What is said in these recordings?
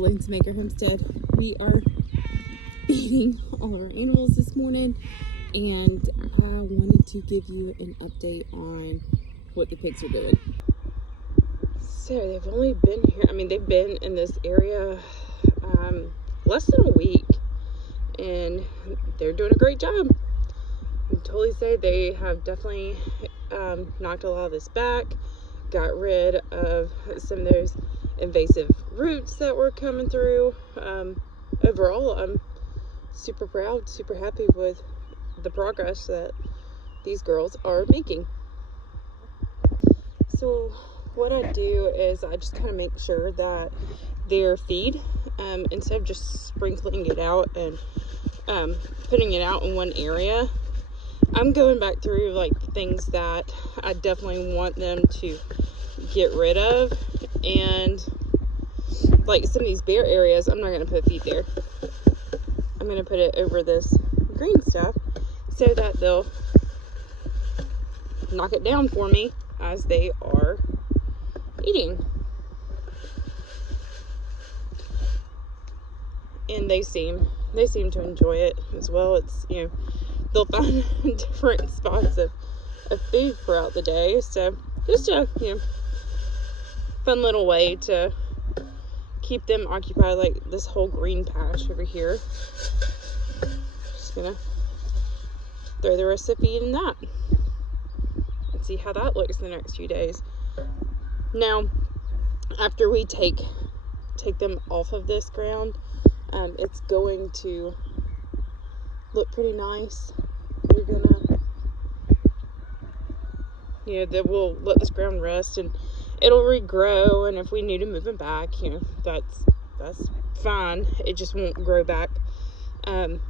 Maker Homestead. We are feeding all of our animals this morning, and I wanted to give you an update on what the pigs are doing. So they've only been here, they've been in this area less than a week, and they're doing a great job. I can totally say they have definitely knocked a lot of this back, got rid of some of those invasive roots that were coming through. Overall, I'm super proud, super happy with the progress that these girls are making. So what I do is I just kind of make sure that their feed, instead of just sprinkling it out and putting it out in one area, I'm going back through like the things that I definitely want them to get rid of, and like some of these bare areas I'm not going to put feed there. I'm going to put it over this green stuff so that they'll knock it down for me as they are eating. And they seem to enjoy it as well. It's, they'll find different spots of food throughout the day. So just a, fun little way to keep them occupied, like this whole green patch over here. Just gonna throw the rest of the feed in that and see how that looks the next few days. Now, after we take them off of this ground, it's going to look pretty nice. We're gonna, that we'll let this ground rest and it'll regrow, and if we need to move them back, that's fine. It just won't grow back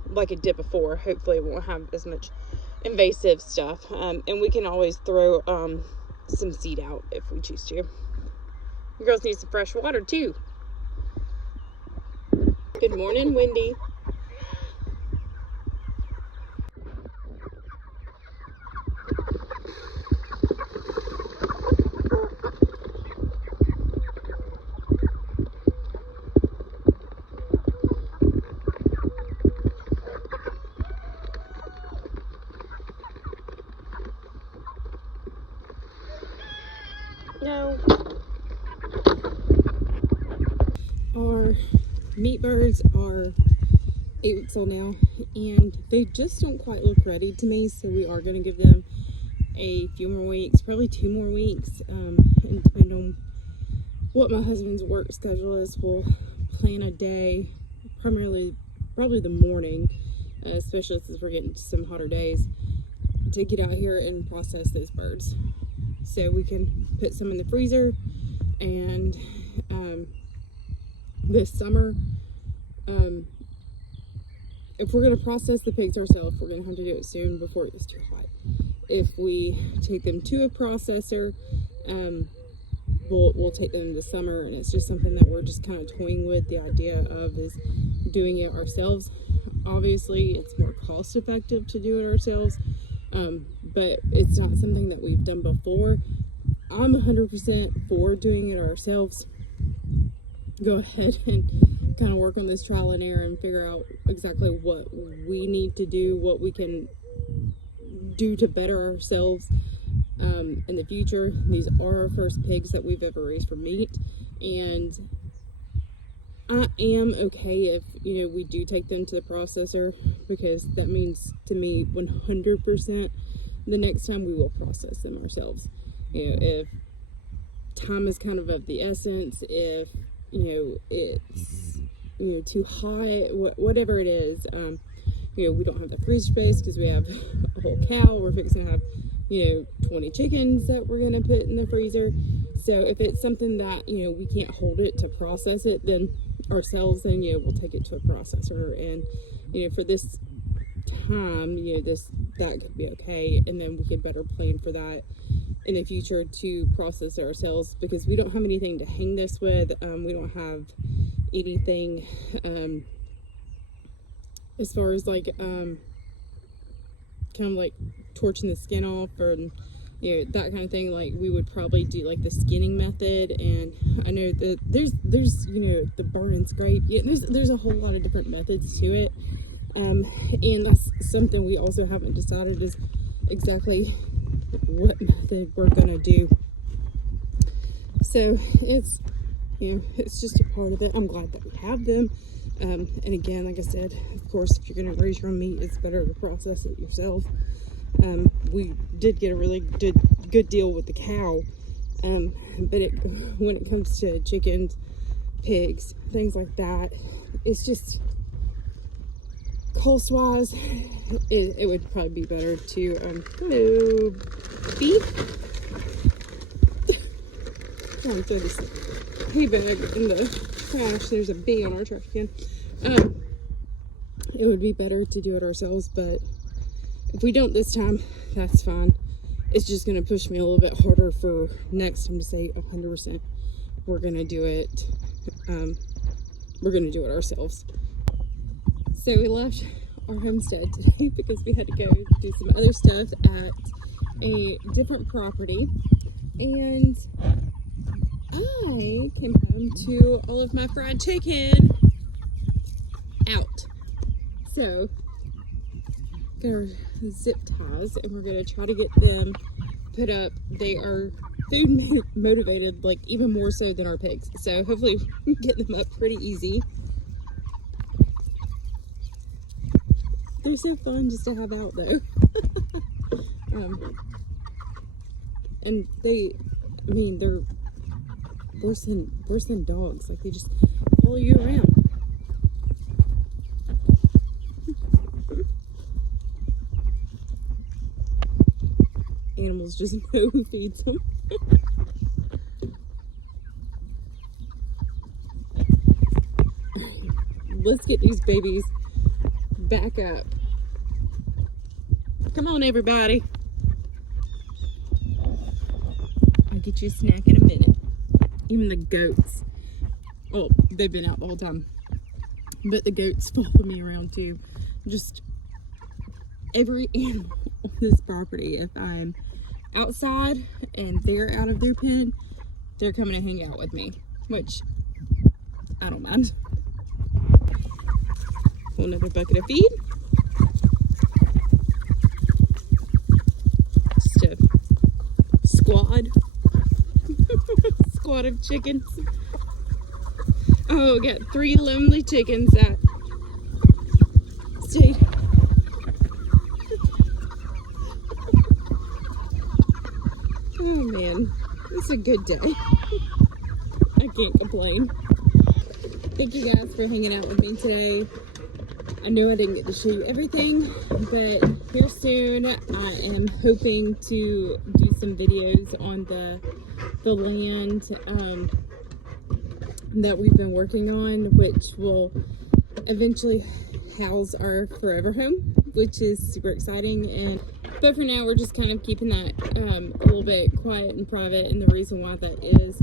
like it did before. Hopefully it won't have as much invasive stuff, and we can always throw some seed out if we choose to. You girls need some fresh water too. Good morning, Wendy. No. Our meat birds are 8 weeks old now, and they just don't quite look ready to me, so we are going to give them a few more weeks, probably 2 more weeks, and depending on what my husband's work schedule is, we'll plan a day, probably the morning, especially since we're getting to some hotter days, to get out here and process those birds. So we can put some in the freezer, and this summer, if we're going to process the pigs ourselves, we're going to have to do it soon before it gets too hot. If we take them to a processor, we'll take them in the summer, and it's just something that we're just kind of toying with. The idea of is doing it ourselves. Obviously, it's more cost effective to do it ourselves, but it's not something that we've done before. I'm 100% for doing it ourselves. Go ahead and kind of work on this trial and error and figure out exactly what we need to do, what we can do to better ourselves in the future. These are our first pigs that we've ever raised for meat, and I am okay if we do take them to the processor, because that means to me 100% the next time we will process them ourselves. If time is kind of the essence, if it's too hot, whatever it is, we don't have the freezer space because we have a whole cow. We're fixing to have 20 chickens that we're going to put in the freezer. So if it's something that we can't hold it to process it then ourselves, then we'll take it to a processor, and for this time that could be okay, and then we could better plan for that in the future to process it ourselves, because we don't have anything to hang this with. We don't have anything as far as like kind of like torching the skin off, or that kind of thing. Like, we would probably do like the skinning method, and I know that there's the burn and scrape. Yeah, there's a whole lot of different methods to it, and that's something we also haven't decided is exactly what method we're gonna do. So it's just a part of it. I'm glad that we have them. And again, like I said, of course, if you're going to raise your own meat, it's better to process it yourself. We did get a really good deal with the cow, but when it comes to chickens, pigs, things like that, it's just cost-wise, it would probably be better to hello, beef. I'm gonna throw this hay bag in the trash. There's a bee on our trash can. It would be better to do it ourselves, but if we don't this time, that's fine. It's just gonna push me a little bit harder for next time to say 100% we're gonna do it. We're gonna do it ourselves. So we left our homestead today because we had to go do some other stuff at a different property, and I came home to all of my fried chicken out. So, got our zip ties, and we're gonna try to get them put up. They are food motivated, like even more so than our pigs. So hopefully we can get them up pretty easy. They're so fun just to have out though. And they're worse than dogs. Like, they just follow you around. Animals just know who feeds them. Let's get these babies back up. Come on, everybody. I'll get you a snack in a minute. Even the goats. Oh, they've been out the whole time. But the goats follow me around too. Just every animal on this property, if I'm outside and they're out of their pen, they're coming to hang out with me, which I don't mind. Another bucket of feed. Just a squad of chickens. Oh, we got 3 lonely chickens that stayed. Oh man, it's a good day. I can't complain. Thank you guys for hanging out with me today. I know I didn't get to show you everything, but here soon I am hoping to do some videos on the land that we've been working on, which will eventually house our forever home, which is super exciting. But for now, we're just kind of keeping that a little bit quiet and private, and the reason why that is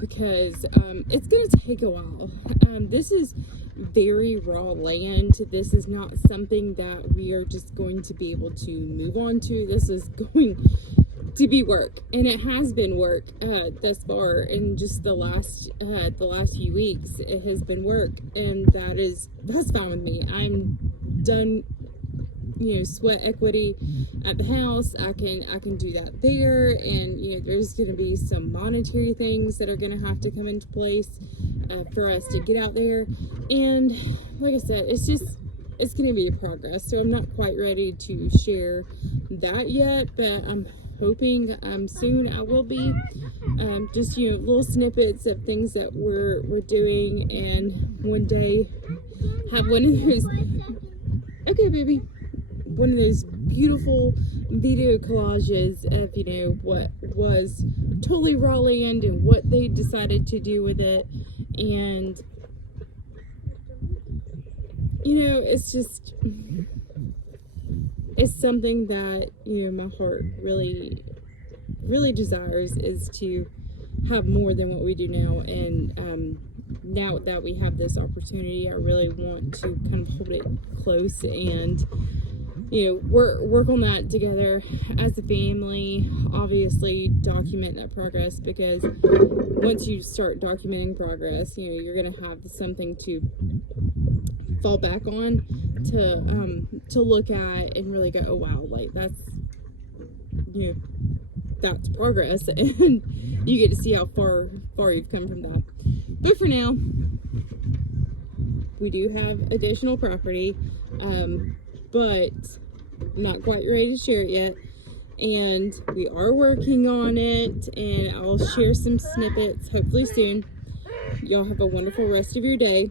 because it's going to take a while. This is very raw land. This is not something that we are just going to be able to move on to. This is going to be work, and it has been work thus far. In just the last few weeks, it has been work, and that's fine with me. I'm done. Sweat equity at the house. I can do that there, and there's going to be some monetary things that are going to have to come into place for us to get out there. And like I said, it's going to be a progress. So I'm not quite ready to share that yet, but I'm hoping soon I will be. Just little snippets of things that we're doing, and one day have one of those. Okay, baby. One of those beautiful video collages of what was totally raw land and what they decided to do with it. And it's something that my heart really desires, is to have more than what we do now. And now that we have this opportunity, I really want to kind of hold it close and work on that together as a family. Obviously, document that progress, because once you start documenting progress, you're gonna have something to fall back on, to look at and really go, oh wow, like that's progress, and you get to see how far you've come from that. But for now, we do have additional property, but I'm not quite ready to share it yet, and we are working on it, and I'll share some snippets hopefully soon. Y'all have a wonderful rest of your day.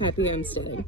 Happy homesteading.